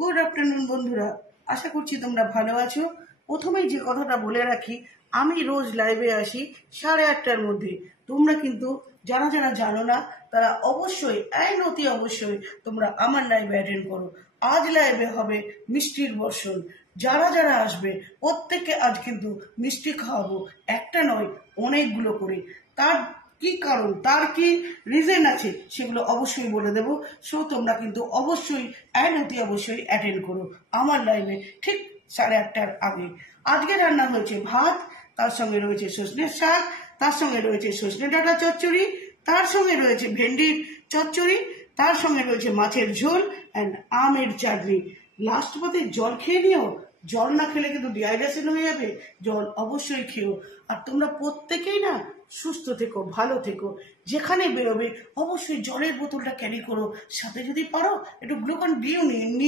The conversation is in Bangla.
গুড আফটারনুন বন্ধুরা, আশা করছি তোমরা ভালো আছো। প্রথমেই যে কথাটা বলে রাখি, আমি রোজ লাইভে আসি 8:30টার মধ্যে। তোমরা কিন্তু যারা যারা জানো না তারা অবশ্যই অবশ্যই তোমরা আমার লাইভে অ্যাটেন্ড করো। আজ লাইভে হবে মিষ্টির বর্ষণ। যারা যারা আসবে প্রত্যেককে আজ কিন্তু মিষ্টি খাওয়াবো, একটা নয় অনেকগুলো করে। তার কি কারণ, তার কি রিজন আছে সেগুলো অবশ্যই বলে দেবো। সো তোমরা কিন্তু অবশ্যই অবশ্যই অ্যাটেন্ড করো আমার লাইভে ঠিক 8:30টার আগে। আজকে রান্না হয়েছে ভাত, তার সঙ্গে রয়েছে সজনের শাক, তার সঙ্গে রয়েছে সজনে ডাঁটা চচ্চড়ি, তার সঙ্গে রয়েছে ভেন্ডির চচ্চড়ি, তার সঙ্গে রয়েছে মাছের ঝোল অ্যান্ড আমের চাটনি। লাস্ট পথে জল খেয়ে নিও, জল না খেলে কিন্তু ডিহাইড্রেশন হয়ে যাবে। জল অবশ্যই খেও। আর তোমরা প্রত্যেকেই না সুস্থ থেকো, ভালো থেকো। যেখানে বেরোবে অবশ্যই জলের বোতলটা ক্যারি করো, সাথে যদি পারো একটু গ্লুকন ডিও নিয়ে